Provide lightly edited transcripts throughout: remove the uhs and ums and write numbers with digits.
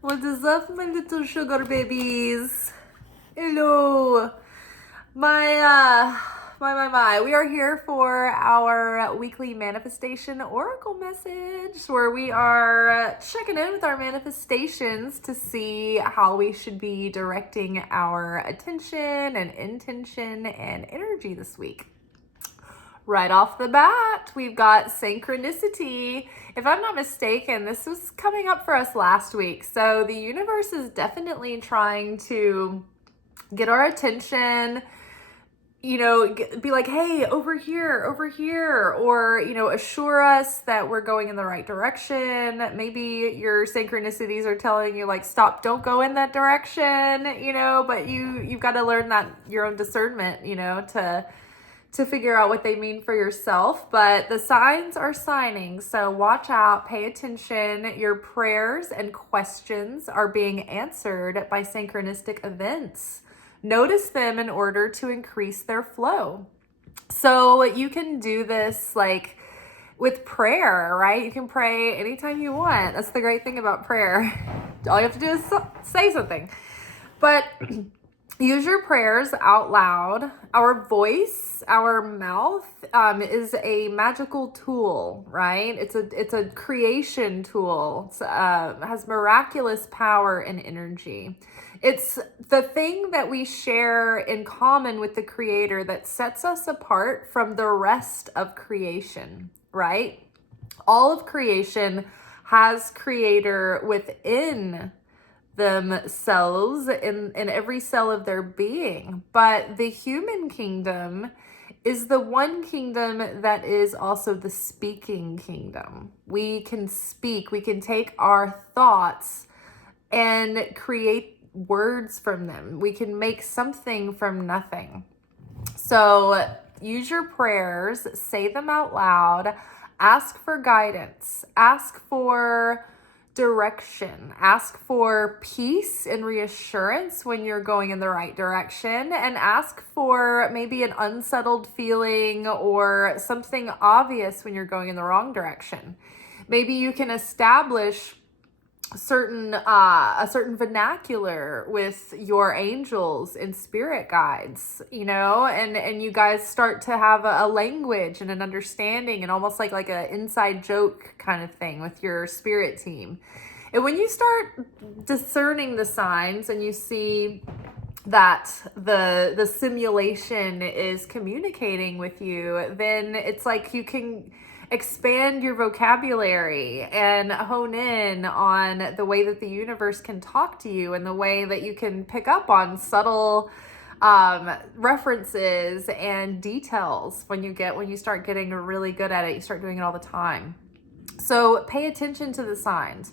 What is up, my little sugar babies? Hello. My. We are here for our weekly manifestation oracle message where we are checking in with our manifestations to see how we should be directing our attention and intention and energy this week. Right off the bat, we've got synchronicity. If I'm not mistaken, this was coming up for us last week. So the universe is definitely trying to get our attention, be like, hey, over here, or, assure us that we're going in the right direction. Maybe your synchronicities are telling you, like, stop, don't go in that direction, but you've got to learn that your own discernment, to figure out what they mean for yourself. But the signs are signing, so watch out, pay attention. Your prayers and questions are being answered by synchronistic events. Notice them in order to increase their flow. So you can do this like with prayer, right? You can pray anytime you want. That's the great thing about prayer. All you have to do is say something. But use your prayers out loud. Our voice, our mouth is a magical tool, right? It's a creation tool. It has miraculous power and energy. It's the thing that we share in common with the Creator that sets us apart from the rest of creation, right? All of creation has Creator within themselves in every cell of their being. But the human kingdom is the one kingdom that is also the speaking kingdom. We can speak, we can take our thoughts and create words from them. We can make something from nothing. So use your prayers, say them out loud, ask for guidance, ask for direction, ask for peace and reassurance when you're going in the right direction, and ask for maybe an unsettled feeling or something obvious when you're going in the wrong direction. Maybe you can establish a certain vernacular with your angels and spirit guides, and you guys start to have a language and an understanding and almost like an inside joke kind of thing with your spirit team. And when you start discerning the signs and you see that the simulation is communicating with you, then it's like you can expand your vocabulary and hone in on the way that the universe can talk to you and the way that you can pick up on subtle references and details when you start getting really good at it. You start doing it all the time. So pay attention to the signs.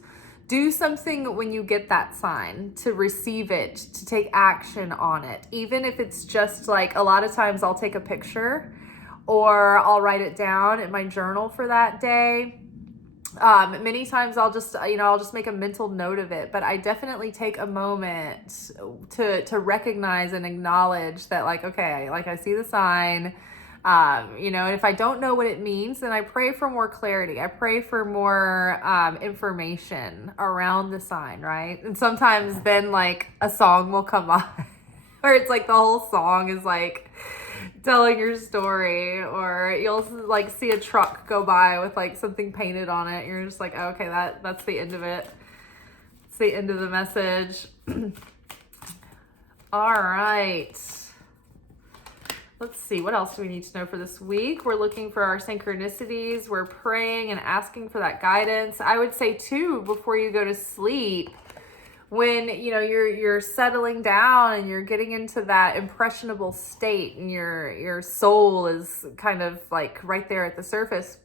Do something when you get that sign to receive it, to take action on it. Even if it's just like, a lot of times I'll take a picture or I'll write it down in my journal for that day. Many times I'll just make a mental note of it, but I definitely take a moment to recognize and acknowledge that, like, okay, like I see the sign, and if I don't know what it means, then I pray for more clarity. I pray for more information around the sign, right? And sometimes then like a song will come on where it's like the whole song is like telling your story, or you'll like see a truck go by with like something painted on it. You're just like, oh, okay, that's the end of it. It's the end of the message. All right. Let's see, what else do we need to know for this week? We're looking for our synchronicities. We're praying and asking for that guidance. I would say too, before you go to sleep, when you're settling down and you're getting into that impressionable state and your soul is kind of like right there at the surface,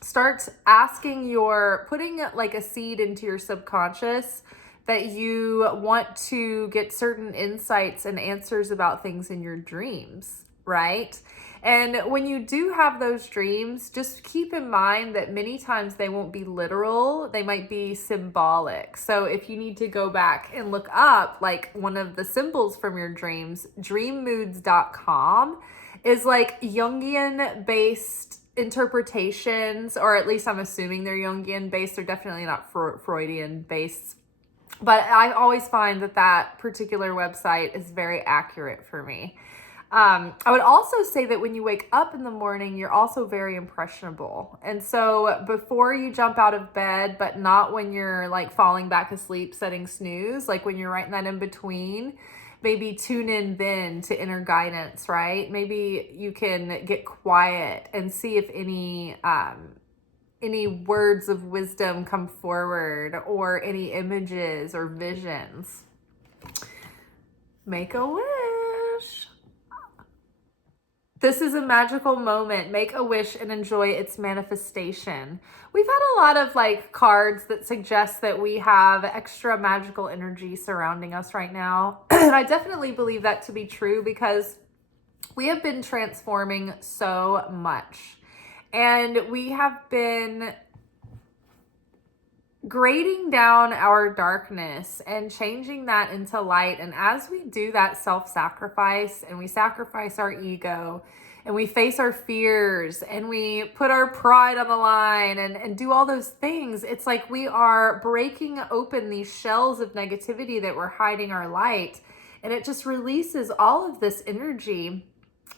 start putting like a seed into your subconscious that you want to get certain insights and answers about things in your dreams, right? And when you do have those dreams, just keep in mind that many times they won't be literal, they might be symbolic. So if you need to go back and look up like one of the symbols from your dreams, dreammoods.com is like Jungian based interpretations, or at least I'm assuming they're Jungian based. They're definitely not Freudian based. But I always find that that particular website is very accurate for me. I would also say that when you wake up in the morning, you're also very impressionable. And so before you jump out of bed, but not when you're like falling back asleep, setting snooze, like when you're right in that in between, maybe tune in then to inner guidance, right? Maybe you can get quiet and see if any words of wisdom come forward or any images or visions. Make a wish. This is a magical moment. Make a wish and enjoy its manifestation. We've had a lot of like cards that suggest that we have extra magical energy surrounding us right now. And I definitely believe that to be true because we have been transforming so much. And we have been grading down our darkness and changing that into light. And as we do that self-sacrifice and we sacrifice our ego and we face our fears and we put our pride on the line and do all those things, it's like we are breaking open these shells of negativity that we're hiding our light. And it just releases all of this energy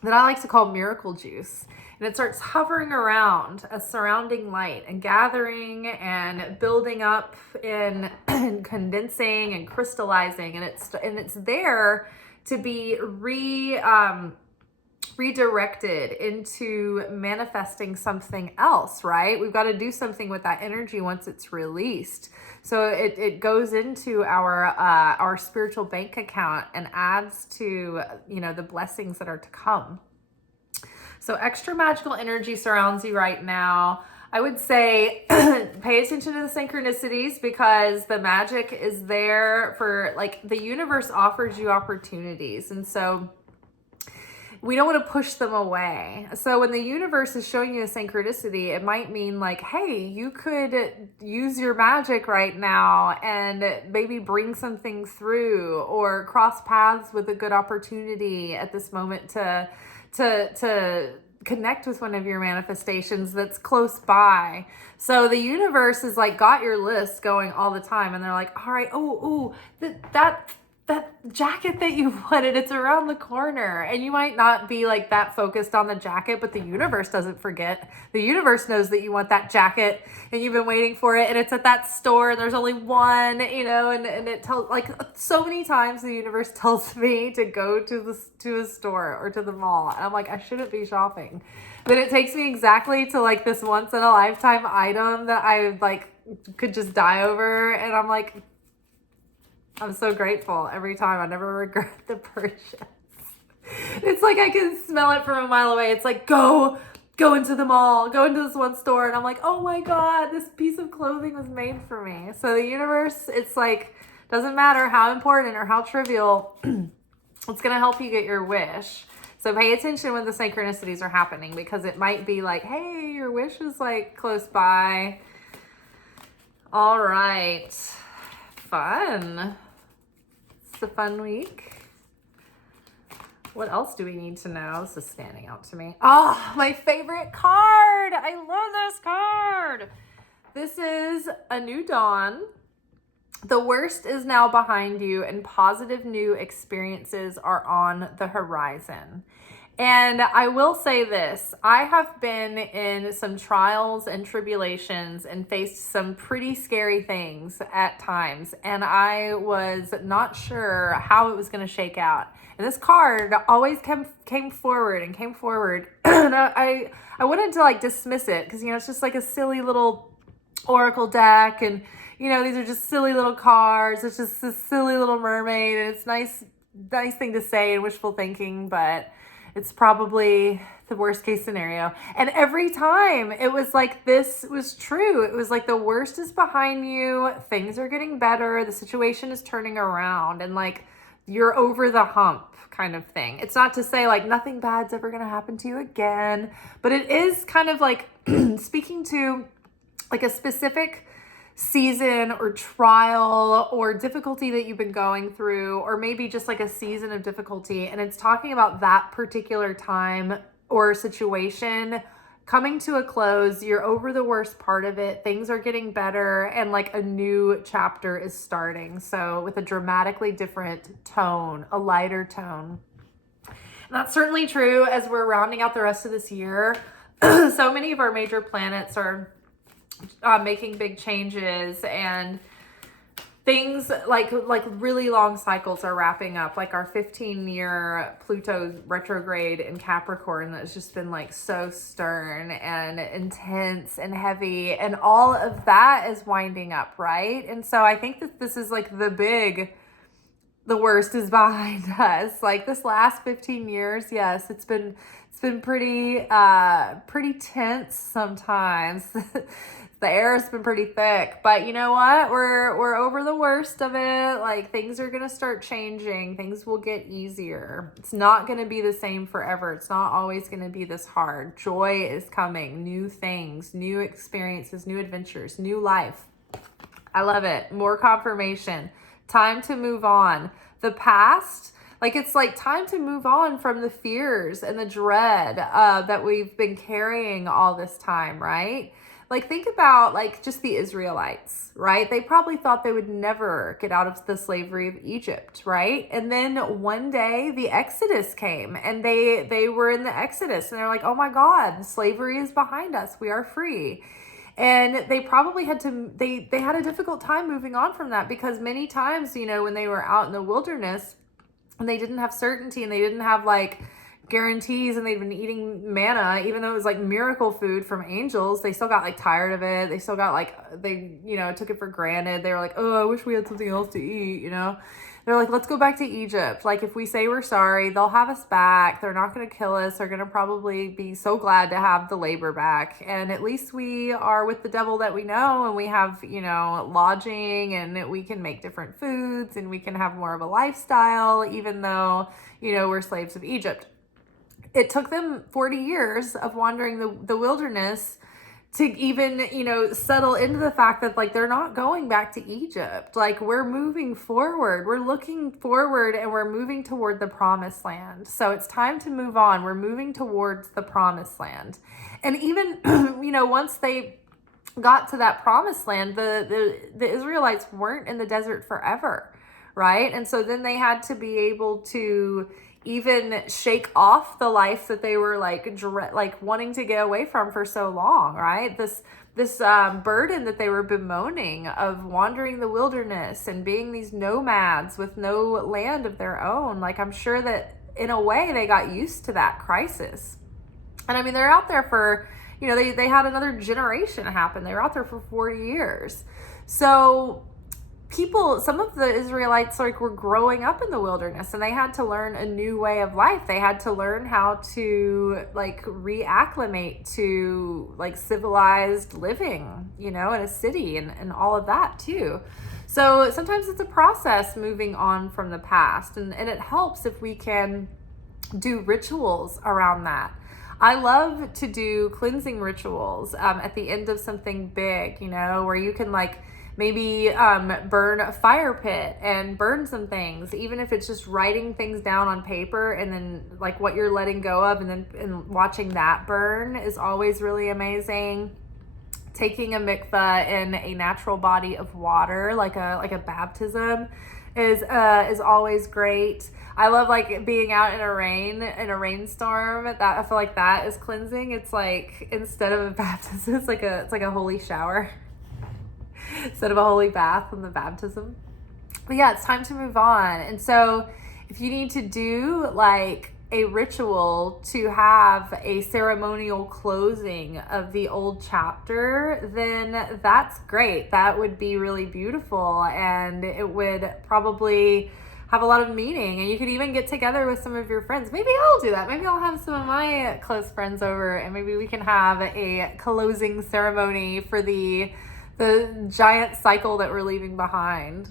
that I like to call miracle juice. And it starts hovering around a surrounding light and gathering and building up and condensing and crystallizing. And it's there to be redirected into manifesting something else, right? We've got to do something with that energy once it's released. So it goes into our spiritual bank account and adds to, the blessings that are to come. So extra magical energy surrounds you right now. I would say pay attention to the synchronicities because the magic is there for, like, the universe offers you opportunities. And so we don't want to push them away. So when the universe is showing you a synchronicity, it might mean like, hey, you could use your magic right now and maybe bring something through or cross paths with a good opportunity at this moment to connect with one of your manifestations that's close by. So the universe is like got your list going all the time, and they're like, all right, that jacket that you wanted, it's around the corner. And you might not be like that focused on the jacket, but the universe doesn't forget. The universe knows that you want that jacket and you've been waiting for it, and it's at that store and there's only one, and it tells, like, so many times the universe tells me to go to a store or to the mall. And I'm like, I shouldn't be shopping. But it takes me exactly to like this once in a lifetime item that I like could just die over. And I'm like, I'm so grateful every time. I never regret the purchase. It's like I can smell it from a mile away. It's like, go into the mall, go into this one store. And I'm like, oh my God, this piece of clothing was made for me. So the universe, it's like, doesn't matter how important or how trivial, it's going to help you get your wish. So pay attention when the synchronicities are happening, because it might be like, hey, your wish is like close by. All right. Fun. It's a fun week. What else do we need to know? This is standing out to me. Oh, my favorite card. I love this card. This is a new dawn. The worst is now behind you and positive new experiences are on the horizon. And I will say this, I have been in some trials and tribulations and faced some pretty scary things at times. And I was not sure how it was going to shake out. And this card always came forward. And I wanted to like dismiss it because, it's just like a silly little oracle deck. And, these are just silly little cards. It's just this silly little mermaid. And it's nice thing to say and wishful thinking, but it's probably the worst case scenario. And every time it was like, this was true. It was like the worst is behind you. Things are getting better. The situation is turning around and like you're over the hump kind of thing. It's not to say like nothing bad's ever going to happen to you again, but it is kind of like speaking to like a specific season or trial or difficulty that you've been going through, or maybe just like a season of difficulty. And it's talking about that particular time or situation coming to a close. You're over the worst part of it. Things are getting better, and like a new chapter is starting. So with a dramatically different tone, a lighter tone. And that's certainly true as we're rounding out the rest of this year. So many of our major planets are making big changes, and things like really long cycles are wrapping up, like our 15-year Pluto retrograde in Capricorn that's just been like so stern and intense and heavy, and all of that is winding up, right? And so I think that this is like the worst is behind us. Like this last 15 years, yes, it's been pretty tense sometimes. The air has been pretty thick, but you know what? We're over the worst of it. Like things are going to start changing. Things will get easier. It's not going to be the same forever. It's not always going to be this hard. Joy is coming, new things, new experiences, new adventures, new life. I love it. More confirmation. Time to move on. The past, like it's like time to move on from the fears and the dread that we've been carrying all this time, right? Like think about like just the Israelites, right? They probably thought they would never get out of the slavery of Egypt, right? And then one day the Exodus came, and they were in the Exodus, and they're like, oh my God, slavery is behind us. We are free. And they probably had to, they had a difficult time moving on from that, because many times, you know, when they were out in the wilderness and they didn't have certainty and they didn't have like guarantees, and they'd been eating manna, even though it was like miracle food from angels, they still got like tired of it. They still got like, they, you know, took it for granted. They were like, oh, I wish we had something else to eat, you know? They're like, let's go back to Egypt. Like if we say we're sorry, they'll have us back. They're not going to kill us. They're going to probably be so glad to have the labor back. And at least we are with the devil that we know, and we have, you know, lodging, and we can make different foods, and we can have more of a lifestyle, even though, you know, we're slaves of Egypt. It took them 40 years of wandering the wilderness to even, you know, settle into the fact that like they're not going back to Egypt. Like we're moving forward. We're looking forward, and we're moving toward the promised land. So it's time to move on. We're moving towards the promised land. And even, you know, once they got to that promised land, the Israelites weren't in the desert forever, right? And so then they had to be able to even shake off the life that they were like wanting to get away from for so long, right? This burden that they were bemoaning of wandering the wilderness and being these nomads with no land of their own. Like I'm sure that in a way they got used to that crisis. And I mean, they're out there for, you know, they had another generation happen. They were out there for 40 years. So some of the Israelites like were growing up in the wilderness, and they had to learn a new way of life. They had to learn how to like reacclimate to like civilized living, you know, in a city, and all of that too. So sometimes it's a process moving on from the past, and it helps if we can do rituals around that. I love to do cleansing rituals at the end of something big, you know, where you can like maybe burn a fire pit and burn some things, even if it's just writing things down on paper, and then like what you're letting go of, and watching that burn is always really amazing. Taking a mikveh in a natural body of water, like a baptism, is always great. I love like being out in a rainstorm. That I feel like that is cleansing. It's like instead of a baptism, it's like a holy shower. Instead of a holy bath in the baptism. But yeah, it's time to move on. And so if you need to do like a ritual to have a ceremonial closing of the old chapter, then that's great. That would be really beautiful, and it would probably have a lot of meaning. And you could even get together with some of your friends. Maybe I'll do that. Maybe I'll have some of my close friends over, and maybe we can have a closing ceremony for the giant cycle that we're leaving behind.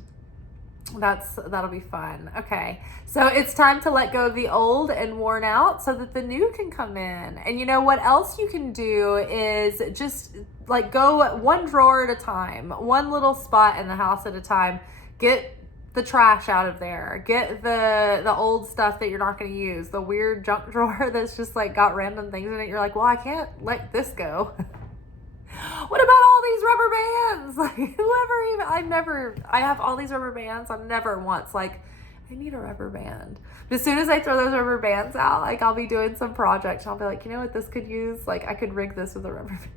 That'll be fun. Okay, so it's time to let go of the old and worn out so that the new can come in. And you know what else you can do is just like go one drawer at a time, one little spot in the house at a time. Get the trash out of there. Get the old stuff that you're not going to use. The weird junk drawer that's just like got random things in it. You're like, well, I can't let this go. What about all these rubber bands? Like, I have all these rubber bands. I'm never once like, I need a rubber band. But as soon as I throw those rubber bands out, like I'll be doing some project and I'll be like, you know what this could use? Like I could rig this with a rubber band.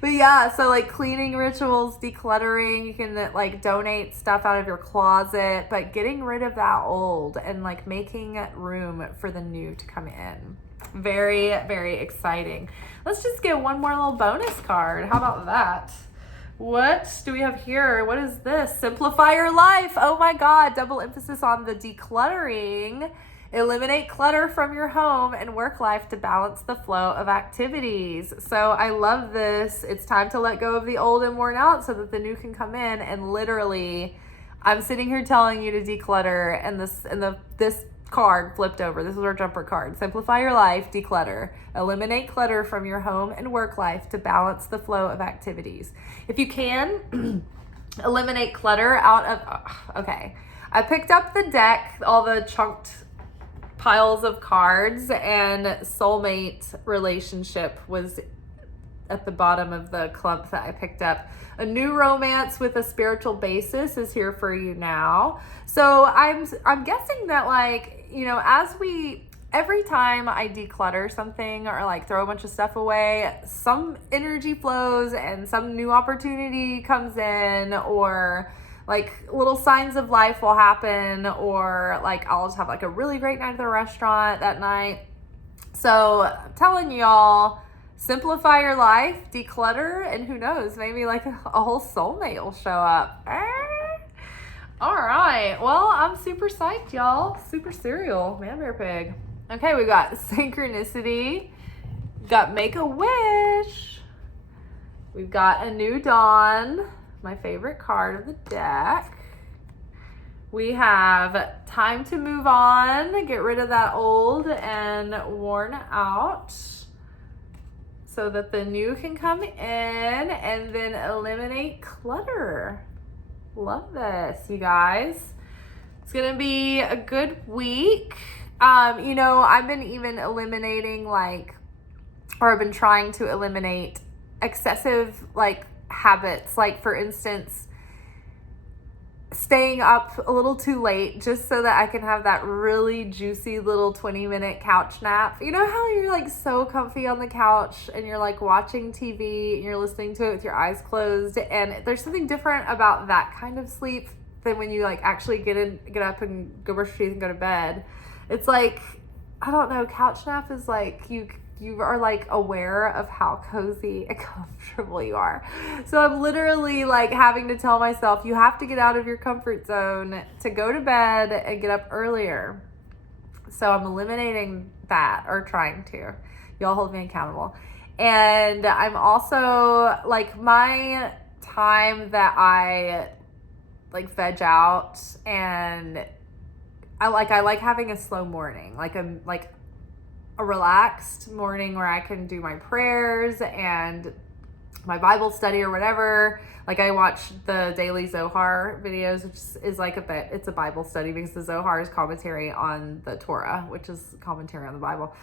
But yeah, so like cleaning rituals, decluttering, you can like donate stuff out of your closet, but getting rid of that old and like making room for the new to come in. Very, very exciting. Let's just get one more little bonus card. How about that? What do we have here? What is this? Simplify your life. Oh my God. Double emphasis on the decluttering. Eliminate clutter from your home and work life to balance the flow of activities. So I love this. It's time to let go of the old and worn out so that the new can come in. And literally, I'm sitting here telling you to declutter, and this card flipped over. This is our jumper card. Simplify your life, declutter. Eliminate clutter from your home and work life to balance the flow of activities. If you can, eliminate clutter out of, okay. I picked up the deck, all the chunked piles of cards, and soulmate relationship was at the bottom of the clump that I picked up. A new romance with a spiritual basis is here for you now. So I'm guessing that, like, you know, every time I declutter something or like throw a bunch of stuff away, some energy flows and some new opportunity comes in, or like little signs of life will happen, or like I'll just have like a really great night at the restaurant that night. So I'm telling y'all, simplify your life, declutter, and who knows, maybe like a whole soulmate will show up. All right. Well, I'm super psyched, y'all. Super cereal, Man Bear Pig. Okay, we got Synchronicity. We've got Make a Wish. We've got A New Dawn, my favorite card of the deck. We have Time to Move On. Get rid of that old and worn out so that the new can come in, and then eliminate clutter. Love this, you guys. It's gonna be a good week. You know, I've been even eliminating I've been trying to eliminate excessive habits. Like, for instance, staying up a little too late just so that I can have that really juicy little 20-minute couch nap. You know how you're so comfy on the couch and you're watching TV and you're listening to it with your eyes closed, and there's something different about that kind of sleep than when you actually get up and go brush your teeth and go to bed. It's I don't know, couch nap is you are aware of how cozy and comfortable you are. So I'm literally having to tell myself, you have to get out of your comfort zone to go to bed and get up earlier. So I'm eliminating that, or trying to. Y'all hold me accountable. And I'm also my time that I veg out, and I like having a slow morning, a relaxed morning where I can do my prayers and my Bible study or whatever. I watch the daily Zohar videos, which is it's a Bible study, because the Zohar is commentary on the Torah, which is commentary on the Bible.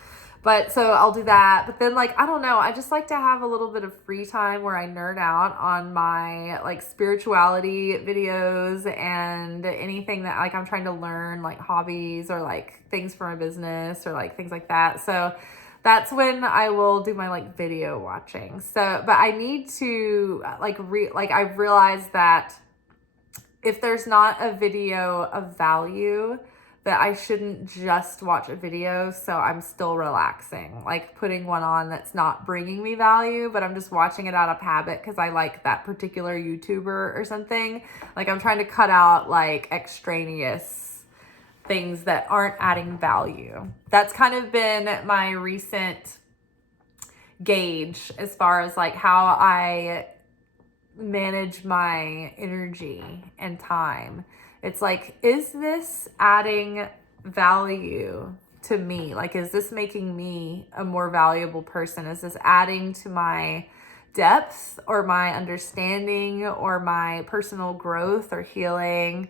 But so I'll do that. But then I don't know, I just like to have a little bit of free time where I nerd out on my spirituality videos and anything that I'm trying to learn, hobbies or things for my business or things like that. So that's when I will do my video watching. So, but I need to I've realized that if there's not a video of value, that I shouldn't just watch a video so I'm still relaxing, putting one on that's not bringing me value, but I'm just watching it out of habit because I like that particular YouTuber or something. I'm trying to cut out extraneous things that aren't adding value. That's kind of been my recent gauge as far as how I manage my energy and time. It's is this adding value to me? Is this making me a more valuable person? Is this adding to my depth or my understanding or my personal growth or healing?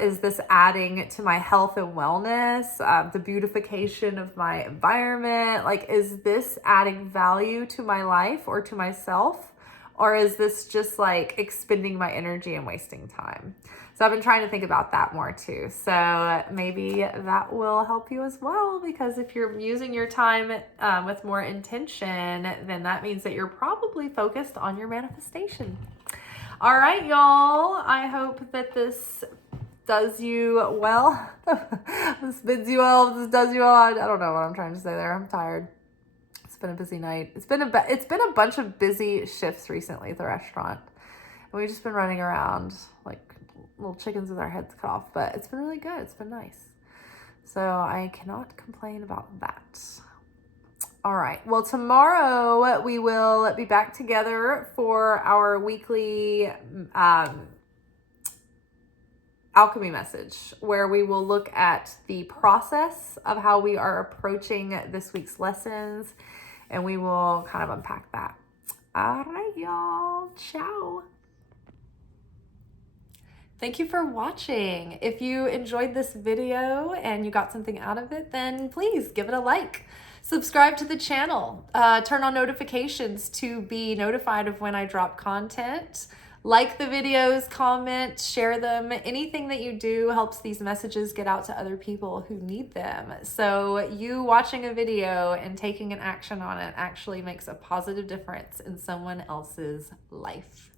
Is this adding to my health and wellness, the beautification of my environment? Like, is this adding value to my life or to myself? Or is this just like expending my energy and wasting time? So I've been trying to think about that more too. So maybe that will help you as well, because if you're using your time with more intention, then that means that you're probably focused on your manifestation. All right, y'all. I hope that this does you well. This bids you well. This does you well. I don't know what I'm trying to say there. I'm tired. It's been a busy night. It's been a bunch of busy shifts recently at the restaurant. And we've just been running around like little chickens with our heads cut off, but it's been really good. It's been nice. So I cannot complain about that. All right. Well, tomorrow we will be back together for our weekly alchemy message, where we will look at the process of how we are approaching this week's lessons, and we will kind of unpack that. All right, y'all. Ciao. Thank you for watching. If you enjoyed this video and you got something out of it, then please give it a like. Subscribe to the channel. Turn on notifications to be notified of when I drop content. Like the videos, comment, share them. Anything that you do helps these messages get out to other people who need them. So you watching a video and taking an action on it actually makes a positive difference in someone else's life.